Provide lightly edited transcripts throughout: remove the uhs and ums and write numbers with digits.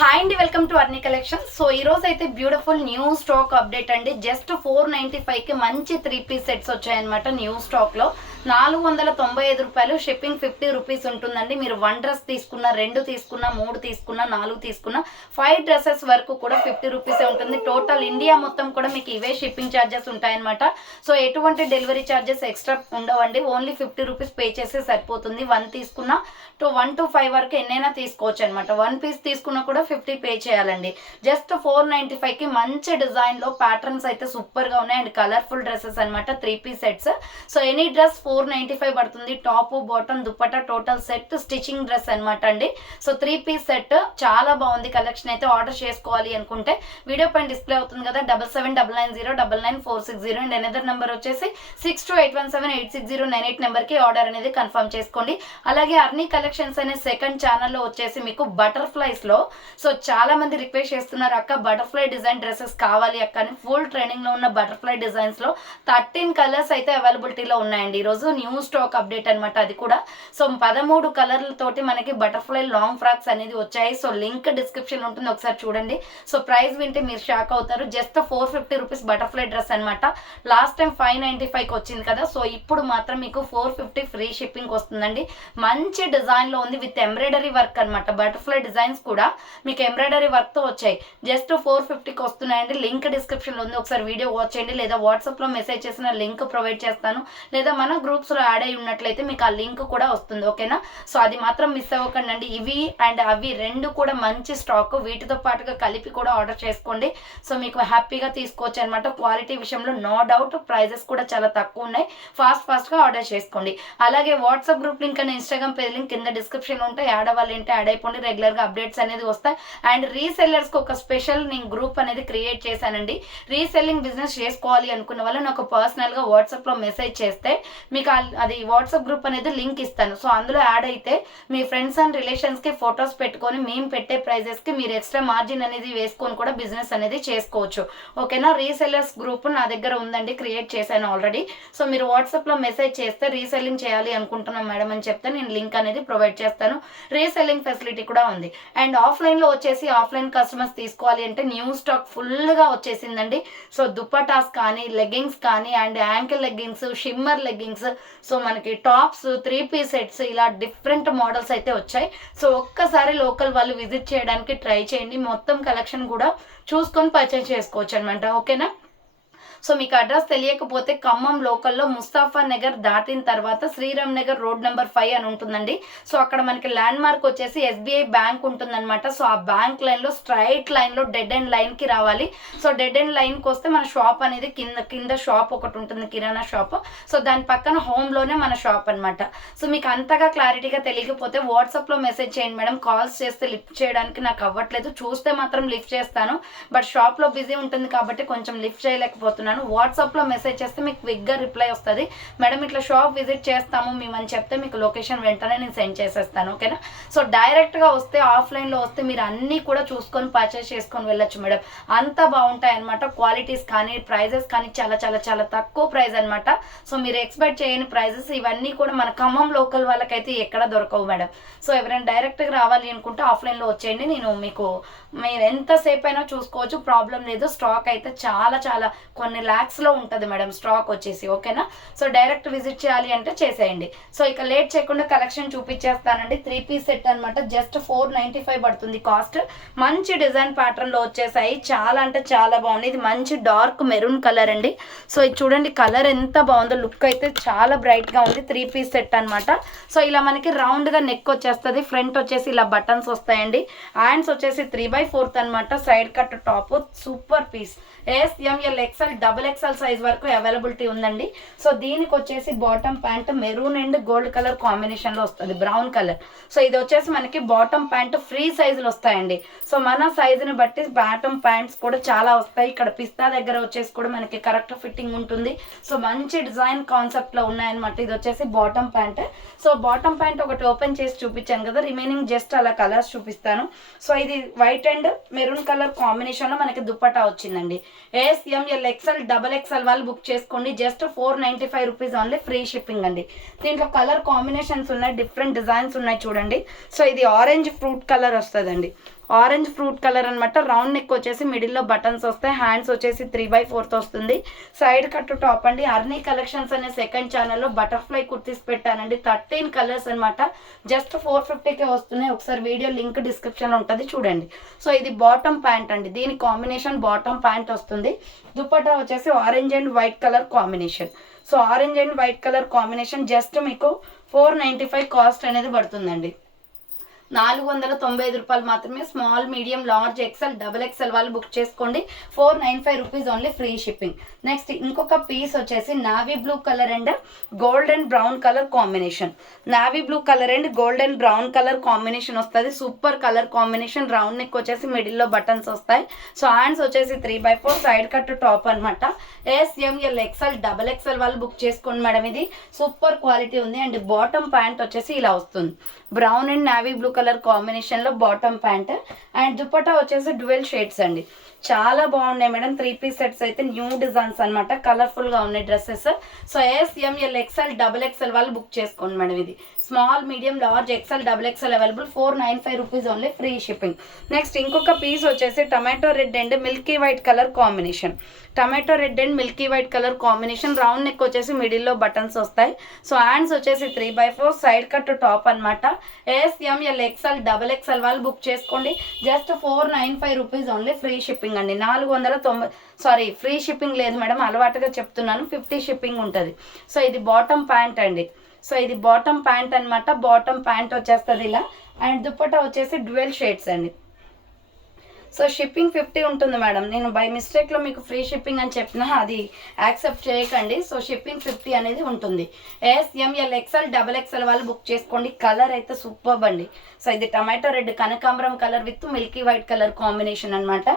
Hi అండి, welcome to Arni collection. So ఈ రోజు అయితే బ్యూటిఫుల్ న్యూ స్టాక్ అప్డేట్ అండి. జస్ట్ 495కి మంచి 3 పీస్ సెట్స్ వచ్చాయన్నమాట. న్యూ స్టాక్లో 495 రూపాయలు, షిప్పింగ్ 50 రూపీస్ ఉంటుందండి. మీరు 1 డ్రెస్ తీసుకున్నా, 2 తీసుకున్నా, 3 తీసుకున్నా, 4 తీసుకున్నా, 5 డ్రెస్సెస్ వరకు కూడా 50 రూపీసే ఉంటుంది. టోటల్ ఇండియా మొత్తం కూడా మీకు ఇవే షిప్పింగ్ ఛార్జెస్ ఉంటాయన్నమాట. సో ఎటువంటి డెలివరీ ఛార్జెస్ ఎక్స్ట్రా ఉండవండి. ఓన్లీ 50 రూపీస్ పే చేస్తే సరిపోతుంది. 1 తీసుకున్నా 1 to 5 వరకు ఎన్నైనా తీసుకోవచ్చు అనమాట. 1 పీస్ తీసుకున్నా కూడా 50 పే చేయాలండి. జస్ట్ 495కి మంచి డిజైన్లో ప్యాటర్న్స్ అయితే సూపర్గా ఉన్నాయి అండ్ కలర్ఫుల్ డ్రెస్సెస్ అనమాట. 3 piece sets. So any dress 495 పడుతుంది. Top bottom dupatta total set stitching dress అనమాట అండి. సో 3 పీస్ సెట్ చాలా బాగుంది. కలెక్షన్ అయితే ఆర్డర్ చేసుకోవాలి అనుకుంటే వీడియో పైన డిస్ప్లే అవుతుంది కదా, 7799099460 అండ్ అనదర్ నెంబర్ వచ్చేసి 6281786098 నెంబర్కి ఆర్డర్ అనేది కన్ఫర్మ్ చేసుకోండి. అలాగే అర్నీ కలెక్షన్స్ అనే సెకండ్ ఛానల్లో వచ్చేసి మీకు బటర్ఫ్లైస్లో సో చాలా మంది రిక్వెస్ట్ చేస్తున్నారు, అక్క బటర్ఫ్లై డిజైన్ డ్రెస్సెస్ కావాలి అక్క అని. ఫుల్ ట్రెండింగ్లో ఉన్న బటర్ఫ్లై డిజైన్స్లో 13 కలర్స్ అయితే అవైలబిలిటీలో ఉన్నాయండి. ఈరోజు న్యూ స్టాక్ అప్డేట్ అనమాట అది కూడా. సో 13 కలర్లతోటి మనకి బటర్ఫ్లై లాంగ్ ఫ్రాక్స్ అనేది వచ్చాయి. సో లింక్ డిస్క్రిప్షన్ ఉంటుంది, ఒకసారి చూడండి. సో ప్రైస్ వింటే మీరు షాక్ అవుతారు. జస్ట్ 450 రూపీస్ బటర్ఫ్లై డ్రెస్ అనమాట. లాస్ట్ టైం 595కి వచ్చింది కదా, సో ఇప్పుడు మాత్రం మీకు 450 ఫ్రీ షిప్పింగ్ వస్తుందండి. మంచి డిజైన్లో ఉంది విత్ ఎంబ్రాయిడరీ వర్క్ అనమాట. బటర్ఫ్లై డిజైన్స్ కూడా మీకు ఎంబ్రాయిడరీ వర్క్తో వచ్చాయి. జస్ట్ 450కి వస్తున్నాయండి. లింక్ డిస్క్రిప్షన్లో ఉంది, ఒకసారి వీడియో వాచ్ చేయండి. లేదా వాట్సాప్లో మెసేజ్ చేసిన లింక్ ప్రొవైడ్ చేస్తాను. లేదా మన గ్రూప్స్లో యాడ్ అయి ఉన్నట్లయితే మీకు ఆ లింక్ కూడా వస్తుంది, ఓకేనా. సో అది మాత్రం మిస్ అవ్వకండి అండి. ఇవి అండ్ అవి రెండు కూడా మంచి స్టాక్. వీటితో పాటుగా కలిపి కూడా ఆర్డర్ చేసుకోండి. సో మీకు హ్యాపీగా తీసుకోవచ్చు అనమాట. క్వాలిటీ విషయంలో నో డౌట్. ప్రైజెస్ కూడా చాలా తక్కువ ఉన్నాయి. ఫాస్ట్గా ఆర్డర్ చేసుకోండి. అలాగే WhatsApp group link and Instagram page link కింద డిస్క్రిప్షన్లో ఉంటాయి. యాడ్ అవ్వాలంటే యాడ్ అయిపోండి. రెగ్యులర్గా అప్డేట్స్ అనేది వస్తాయి. అండ్ రీసెల్లర్స్కి ఒక స్పెషల్ నేను గ్రూప్ అనేది క్రియేట్ చేశానండి. రీసెల్లింగ్ బిజినెస్ చేసుకోవాలి అనుకున్న వాళ్ళు నాకు పర్సనల్గా వాట్సాప్లో మెసేజ్ చేస్తే మీకు అది వాట్సాప్ గ్రూప్ అనేది లింక్ ఇస్తాను. సో అందులో యాడ్ అయితే మీ ఫ్రెండ్స్ అండ్ రిలేషన్స్కి ఫొటోస్ పెట్టుకొని మేము పెట్టే ప్రైజెస్కి మీరు ఎక్స్ట్రా మార్జిన్ అనేది వేసుకొని కూడా బిజినెస్ అనేది చేసుకోవచ్చు, ఓకేనా. రీసెల్లర్స్ గ్రూప్ నా దగ్గర ఉందండి, క్రియేట్ చేశాను ఆల్రెడీ. సో మీరు వాట్సాప్లో మెసేజ్ చేస్తే రీసెల్లింగ్ చేయాలి అనుకుంటున్నాం మేడం అని చెప్తే నేను లింక్ అనేది ప్రొవైడ్ చేస్తాను. రీసెల్లింగ్ ఫెసిలిటీ కూడా ఉంది. అండ్ ఆఫ్లైన్లో వచ్చేసి ఆఫ్లైన్ కస్టమర్స్ తీసుకోవాలి అంటే న్యూ స్టాక్ ఫుల్గా వచ్చేసిందండి. సో దుప్పటాస్ కానీ, లెగ్గింగ్స్ కానీ, and ankle leggings, shimmer leggings, so మనకి టాప్స్, 3 పీస్ సెట్స్, ఇలా డిఫరెంట్ మోడల్స్ అయితే వచ్చాయి. సో ఒక్కసారి లోకల్ వాళ్ళు విజిట్ చేయడానికి ట్రై చేయండి. మొత్తం కలెక్షన్ కూడా చూసుకొని పర్చేస్ చేసుకోవచ్చు అనమాట, ఓకేనా. సో మీకు అడ్రస్ తెలియకపోతే ఖమ్మం లోకల్లో ముస్తాఫా నగర్ దాటిన తర్వాత శ్రీరామ్ నగర్ రోడ్ నెంబర్ 5 అని ఉంటుందండి. సో అక్కడ మనకి ల్యాండ్ మార్క్ వచ్చేసి SBI బ్యాంక్ ఉంటుందన్నమాట. సో ఆ బ్యాంక్ లైన్లో స్ట్రైట్ లైన్లో డెడ్ అండ్ లైన్కి రావాలి. సో డెడ్ అండ్ లైన్కి వస్తే మన షాప్ అనేది కింద షాప్ ఒకటి ఉంటుంది, కిరాణా షాప్. సో దాని పక్కన హోమ్లోనే మన షాప్ అనమాట. సో మీకు అంతగా క్లారిటీగా తెలియకపోతే వాట్సాప్లో మెసేజ్ చేయండి మేడం. కాల్స్ చేస్తే లిఫ్ట్ చేయడానికి నాకు అవ్వట్లేదు, చూస్తే మాత్రం లిఫ్ట్ చేస్తాను. బట్ షాప్లో బిజీ ఉంటుంది కాబట్టి కొంచెం లిఫ్ట్ చేయలేకపోతున్నాను. వాట్సాప్లో మెసేజ్ చేస్తే మీకు క్విక్గా రిప్లై వస్తుంది. మేడం ఇట్లా షాప్ విజిట్ చేస్తాము మేమని చెప్తే మీకు లొకేషన్ వెంటనే నేను సెండ్ చేసేస్తాను, ఓకేనా. సో డైరెక్ట్గా వస్తే, ఆఫ్లైన్లో వస్తే మీరు అన్నీ కూడా చూసుకొని పర్చేస్ చేసుకొని వెళ్ళొచ్చు మేడం. అంత బాగుంటాయి అనమాట. క్వాలిటీస్ కానీ, ప్రైజెస్ కానీ చాలా చాలా చాలా తక్కువ ప్రైస్ అనమాట. సో మీరు ఎక్స్పెక్ట్ చేయని ప్రైజెస్ ఇవన్నీ కూడా మన ఖమ్మం లోకల్ వాళ్ళకైతే ఎక్కడ దొరకవు మేడం. సో ఎవరైనా డైరెక్ట్గా రావాలి అనుకుంటే ఆఫ్లైన్లో వచ్చేయండి. నేను మీరు ఎంతసేపు అయినా చూసుకోవచ్చు, ప్రాబ్లం లేదు. స్టాక్ అయితే చాలా చాలా కొన్ని ల్యాక్స్లో ఉంటుంది మేడం స్టాక్ వచ్చేసి, ఓకేనా. సో డైరెక్ట్ విజిట్ చేయాలి అంటే చేసేయండి. సో ఇక లేట్ చేయకుండా కలెక్షన్ చూపించేస్తానండి. 3 పీస్ సెట్ అనమాట. జస్ట్ 495 పడుతుంది కాస్ట్. మంచి డిజైన్ ప్యాటర్న్లో వచ్చేసాయి. చాలా అంటే చాలా బాగుంది. ఇది మంచి డార్క్ మెరూన్ కలర్ అండి. సో ఇది చూడండి, కలర్ ఎంత బాగుందో. లుక్ అయితే చాలా బ్రైట్గా ఉంది. 3 పీస్ సెట్ అనమాట. సో ఇలా మనకి రౌండ్గా నెక్ వచ్చేస్తుంది. ఫ్రంట్ వచ్చేసి ఇలా బటన్స్ వస్తాయండి. హ్యాండ్స్ వచ్చేసి 3/4 అనమాట. Side cut top. Super piece. SML XL XXL size వరకు అవైలబిలిటీ ఉందండి. సో దీనికి వచ్చేసి bottom pant maroon and gold colour కాంబినేషన్లో వస్తుంది, బ్రౌన్ కలర్. సో ఇది వచ్చేసి మనకి బాటమ్ ప్యాంట్ ఫ్రీ సైజులు వస్తాయండి. సో మన సైజుని బట్టి బాటమ్ ప్యాంట్స్ కూడా చాలా వస్తాయి. ఇక్కడ పిస్తా దగ్గర వచ్చేసి కూడా మనకి కరెక్ట్ ఫిట్టింగ్ ఉంటుంది. సో మంచి డిజైన్ కాన్సెప్ట్లో ఉన్నాయన్నమాట. ఇది వచ్చేసి bottom pant. So bottom pant ఒకటి ఓపెన్ చేసి చూపించాను కదా, రిమైనింగ్ జస్ట్ అలా కలర్స్ చూపిస్తాను. సో ఇది వైట్ అండ్ మెరూన్ కలర్ కాంబినేషన్లో మనకి దుప్పటా వచ్చిందండి. SML XL XXL వాళ్ళు బుక్ చేసుకోండి. Just 495 rupees only, free shipping అండి. దీంట్లో కలర్ కాంబినేషన్స్ ఉన్నాయి, డిఫరెంట్ డిజైన్స్ ఉన్నాయి చూడండి. సో ఇది ఆరెంజ్ ఫ్రూట్ కలర్ వస్తుందండి. ఆరెంజ్ ఫ్రూట్ కలర్ అనమాట. రౌండ్ నెక్ వచ్చేసి మిడిల్లో బటన్స్ వస్తాయి. హ్యాండ్స్ వచ్చేసి 3/4 వస్తుంది. సైడ్ కట్ టాప్ అండి. అర్నీ కలెక్షన్స్ అనే సెకండ్ ఛానల్లో బటర్ఫ్లై కుర్తీస్ పెట్టానండి. 13 కలర్స్ అనమాట. జస్ట్ 450కే వస్తున్నాయి. ఒకసారి వీడియో లింక్ డిస్క్రిప్షన్లో ఉంటుంది చూడండి. సో ఇది బాటమ్ ప్యాంట్ అండి. దీని కాంబినేషన్ బాటమ్ ప్యాంట్ వస్తుంది. దుపట్టా వచ్చేసి orange and white colour combination. So orange and white colour combination just మీకు 495 కాస్ట్ అనేది పడుతుందండి. 495 రూపాయలు మాత్రమే. Small, medium, large, XL, XXL వాళ్ళు బుక్ చేసుకోండి. 495 rupees only, free shipping. Next ఇంకొక పీస్ వచ్చేసి navy blue colour and gold and brown colour combination. Navy blue colour and gold and brown colour combination వస్తుంది. Super colour combination. Round neck వచ్చేసి మిడిల్లో buttons వస్తాయి. So hands వచ్చేసి 3/4, side cut top అనమాట. SML, XL, XXL వాళ్ళు book చేసుకోండి madam. ఇది super quality ఉంది. అండ్ బాటమ్ ప్యాంట్ వచ్చేసి ఇలా వస్తుంది. Brown and navy blue colour combination లో బాటమ్ ప్యాంట్. అండ్ దుపట్టా వచ్చేసి డ్యూయల్ షేడ్స్ అండి. చాలా బాగున్నాయి మేడం. 3 పీస్ సెట్స్ అయితే న్యూ డిజైన్స్ అనమాట. కలర్ఫుల్ గా ఉన్నాయి dresses. So SML, XL, XXL వాళ్ళు బుక్ చేసుకోండి మేడం. ఇది small, medium, large, XL, XXL available. 495 rupees only, free shipping. Next ఇంకొక పీస్ వచ్చేసి tomato red and Milky white colour combination. Tomato red and Milky white colour combination. Round neck వచ్చేసి మిడిల్లో buttons వస్తాయి. So hands వచ్చేసి 3/4, side cut top అనమాట. SML, XL, XXL వాళ్ళు book చేసుకోండి. Just 495 rupees only, free shipping అండి. 490 free shipping లేదు madam, అలవాటుగా చెప్తున్నాను. 50 షిప్పింగ్ ఉంటుంది. సో ఇది బాటమ్ ప్యాంట్ అండి. సో ఇది బాటమ్ ప్యాంట్ అనమాట. బాటమ్ ప్యాంట్ వచ్చేస్తుంది ఇలా. అండ్ దుపట్టా వచ్చేసి డ్యూయల్ షేడ్స్ అండి. సో షిప్పింగ్ 50 ఉంటుంది మేడం. నేను బై మిస్టేక్లో మీకు ఫ్రీ షిప్పింగ్ అని చెప్పినా అది యాక్సెప్ట్ చేయకండి. సో షిప్పింగ్ 50 అనేది ఉంటుంది. SML, XL, XXL వాళ్ళు బుక్ చేసుకోండి. కలర్ అయితే సూపర్ అండి. సో ఇది టమాటో రెడ్ కనకాంబరం colour with Milky white colour combination అనమాట.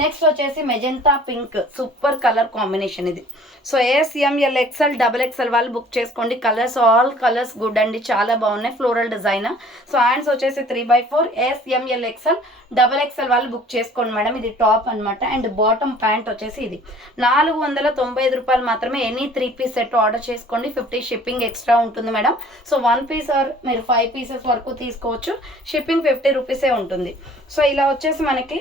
నెక్స్ట్ వచ్చేసి magenta pink, super colour combination ఇది. సో SML, XL, XXL వాళ్ళు బుక్ చేసుకోండి. కలర్స్ ఆల్ కలర్స్ గుడ్ అండి, చాలా బాగున్నాయి. Floral design. సో హ్యాండ్స్ వచ్చేసి 3/4. SML, XL, XXL వాళ్ళు బుక్ చేసుకోండి మేడం. ఇది టాప్ అనమాట. అండ్ బాటమ్ ప్యాంట్ వచ్చేసి ఇది 495 రూపాయలు మాత్రమే. ఎనీ 3 పీస్ సెట్ ఆర్డర్ చేసుకోండి. 50 షిప్పింగ్ ఎక్స్ట్రా ఉంటుంది మేడం. సో 1 పీస్ ఆర్ మీరు 5 పీసెస్ వరకు తీసుకోవచ్చు. షిప్పింగ్ 50 రూపీసే ఉంటుంది. సో ఇలా వచ్చేసి మనకి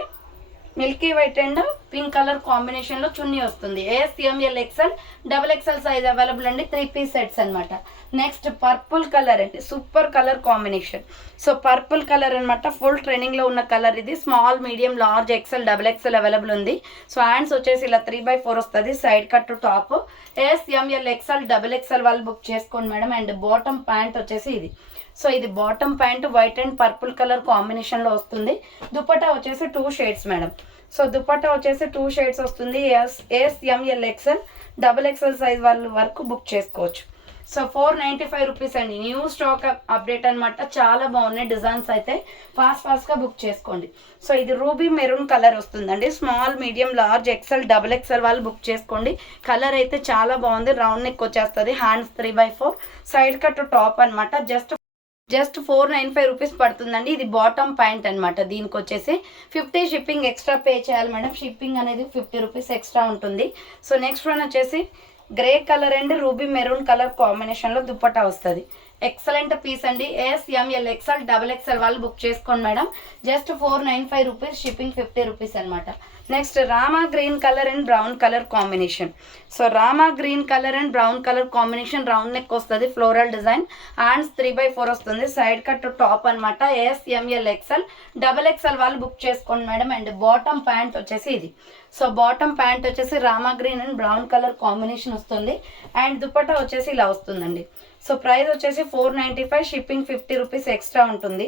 Milky white and pink colour combination లో చున్నీ వస్తుంది. SML, XL, XXL size available అండి. 3 పీస్ సెట్స్ అనమాట. నెక్స్ట్ పర్పుల్ కలర్ అండి. Super colour combination. So purple colour అనమాట. ఫుల్ ట్రెండింగ్ లో ఉన్న కలర్ ఇది. Small, medium, large, XL, XXL available ఉంది. సో హ్యాండ్స్ వచ్చేసి ఇలా 3/4 వస్తుంది. Side cut top. SML, XL, XXL వాళ్ళు బుక్ చేసుకోండి మేడం. అండ్ బాటమ్ ప్యాంట్ వచ్చేసి ఇది. సో ఇది bottom pant white and purple colour combination లో వస్తుంది. దుపట్టా వచ్చేసి 2 షేడ్స్ మేడం. సో దుపట్టా వచ్చేసి 2 షేడ్స్ వస్తుంది. SML, XL, XXL సైజ్ వాళ్ళ వరకు బుక్ చేసుకోవచ్చు. సో 495 రూపీస్ అండి. న్యూ స్టాక్ అప్డేట్ అనమాట. చాలా బాగున్నాయి డిజైన్స్ అయితే. ఫాస్ట్గా బుక్ చేసుకోండి. సో ఇది రూబీ మెరూన్ కలర్ వస్తుందండి. Small, medium, large, XL, XXL వాళ్ళు బుక్ చేసుకోండి. కలర్ అయితే చాలా బాగుంది. రౌండ్ నెక్ వచ్చేస్తుంది. హ్యాండ్స్ 3/4, సైడ్ కట్ టాప్ అనమాట. జస్ట్ 495 రూపీస్ పడుతుందండి. ఇది బాటమ్ ప్యాంట్ అనమాట. దీనికి వచ్చేసి 50 షిప్పింగ్ ఎక్స్ట్రా పే చేయాలి మేడం. షిప్పింగ్ అనేది 50 రూపీస్ ఎక్స్ట్రా ఉంటుంది. సో నెక్స్ట్ వన్ వచ్చేసి grey colour and ruby maroon colour కాంబినేషన్లో దుపట్టా వస్తుంది. ఎక్సలెంట్ పీస్ అండి. SML, XL, XXL వాళ్ళు బుక్ చేసుకోండి madam. Just 495 rupees, shipping 50 rupees అనమాట. Next Rama green colour and brown colour combination. So Rama green colour and brown colour combination. Round neck వస్తుంది. Floral design. Hands 3/4 వస్తుంది. Side cut top అనమాట. SML, XL, XXL వాళ్ళు book చేసుకోండి madam. And bottom pant వచ్చేసి ఇది. So bottom pant వచ్చేసి Rama green and brown colour combination వస్తుంది. And dupatta వచ్చేసి ఇలా వస్తుందండి. సో ప్రైస్ వచ్చేసి 495, షిప్పింగ్ 50 రూపీస్ ఎక్స్ట్రా ఉంటుంది.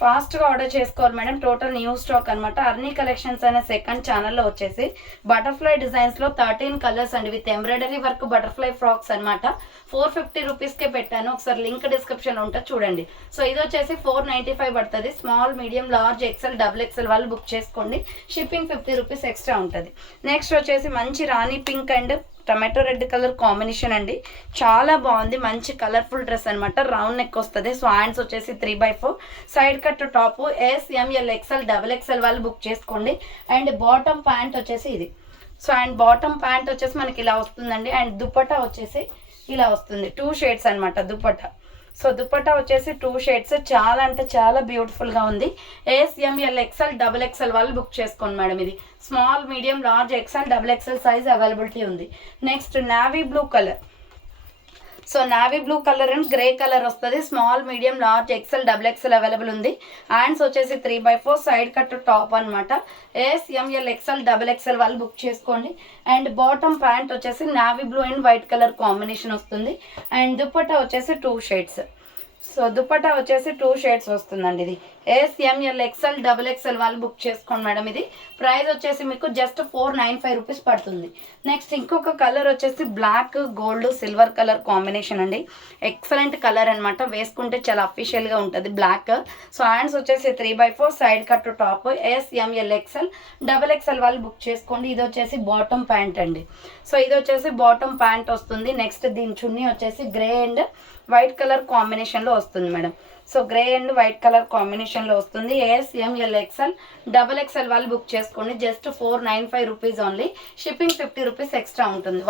ఫాస్ట్గా ఆర్డర్ చేసుకోవాలి మేడం. టోటల్ న్యూ స్టాక్ అనమాట. అర్నీ కలెక్షన్స్ అనే సెకండ్ ఛానల్లో వచ్చేసి బటర్ఫ్లై డిజైన్స్లో 13 కలర్స్ అండి with embroidery work butterfly frocks అనమాట. 450 రూపీస్కే పెట్టాను. ఒకసారి లింక్ డిస్క్రిప్షన్లో ఉంటుంది చూడండి. సో ఇది వచ్చేసి 495 పడుతుంది. Small, medium, large, XL, XXL వాళ్ళు బుక్ చేసుకోండి. షిప్పింగ్ 50 రూపీస్ ఎక్స్ట్రా ఉంటుంది. నెక్స్ట్ వచ్చేసి మంచి rani pink and tomato red colour combination అండి. చాలా బాగుంది. మంచి కలర్ఫుల్ డ్రెస్ అనమాట. రౌండ్ నెక్ వస్తుంది. సో హ్యాండ్స్ వచ్చేసి 3/4, side cut top. SML, XL, XXL వాళ్ళు బుక్ చేసుకోండి. అండ్ బాటమ్ ప్యాంట్ వచ్చేసి ఇది. సో అండ్ బాటమ్ ప్యాంట్ వచ్చేసి మనకి ఇలా వస్తుందండి. అండ్ దుపట్టా వచ్చేసి ఇలా వస్తుంది. 2 షేడ్స్ అనమాట దుపట్టా. సో దుపట్టా వచ్చేసి 2 షేడ్స్, చాలా అంటే చాలా బ్యూటిఫుల్గా ఉంది. ASML XL XXL వాళ్ళు బుక్ చేసుకోండి మేడం. ఇది small, medium, large, XL XXL size availability ఉంది. Next navy blue colour. So navy blue colour and grey colour వస్తుంది. Small, medium, large, XL XXL available ఉంది. హ్యాండ్స్ వచ్చేసి 3/4 సైడ్ కట్ టాప్ అనమాట. ASML XL XXL వాళ్ళు book చేసుకోండి. And bottom pant వచ్చేసి navy blue and white colour combination వస్తుంది. And dupatta వచ్చేసి 2 shades. So dupatta వచ్చేసి 2 షేడ్స్ వస్తుందండి. ఇది ASML XL XXL వాళ్ళు బుక్ చేసుకోండి మేడం. ఇది ప్రైస్ వచ్చేసి మీకు జస్ట్ 495 రూపీస్ పడుతుంది. నెక్స్ట్ ఇంకొక కలర్ వచ్చేసి black, gold, silver colour combination అండి. ఎక్సలెంట్ కలర్ అనమాట. వేసుకుంటే చాలా అఫీషియల్గా ఉంటుంది బ్లాక్. సో హ్యాండ్స్ వచ్చేసి 3/4 side cut top. ASML XL XXL వాళ్ళు బుక్ చేసుకోండి. ఇది వచ్చేసి బాటమ్ ప్యాంట్ అండి. సో ఇది వచ్చేసి బాటమ్ ప్యాంట్ వస్తుంది. నెక్స్ట్ దీని చున్నీ వచ్చేసి గ్రే అండ్ వైట్ కలర్ కాంబినేషన్లో వస్తుంది madam. So grey and white colour కాంబినేషన్లో వస్తుంది. ASML XL XXL వాళ్ళు బుక్ చేసుకోండి. Just 495 rupees only. Shipping 50 rupees extra ఉంటుంది.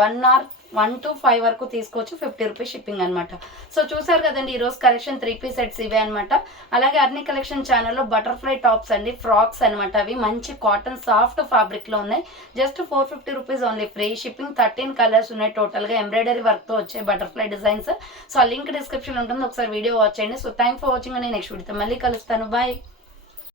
1 to 5 వరకు తీసుకోవచ్చు. 50 రూపీస్ షిప్పింగ్ అనమాట. సో చూసారు కదండి ఈరోజు కలెక్షన్ 3 పీస్ సెట్స్ ఇవే అనమాట. అలాగే అర్నీ కలెక్షన్ ఛానల్లో బటర్ఫ్లై టాప్స్ అండి, ఫ్రాక్స్ అనమాట. అవి మంచి కాటన్ సాఫ్ట్ ఫ్యాబ్రిక్లో ఉన్నాయి. Just 450 rupees only. Free shipping. 13 colours ఉన్నాయి టోటల్గా. ఎంబ్రాయిడరీ వర్క్తో వచ్చే బటర్ఫ్లై డిజైన్స్. సో ఆ లింక్ డిస్క్రిప్షన్ ఉంటుంది, ఒకసారి వీడియో వాచ్ చేయండి. So thank for watching. నేను నెక్స్ట్ వీడియోతో మళ్ళీ కలుస్తాను. బాయ్.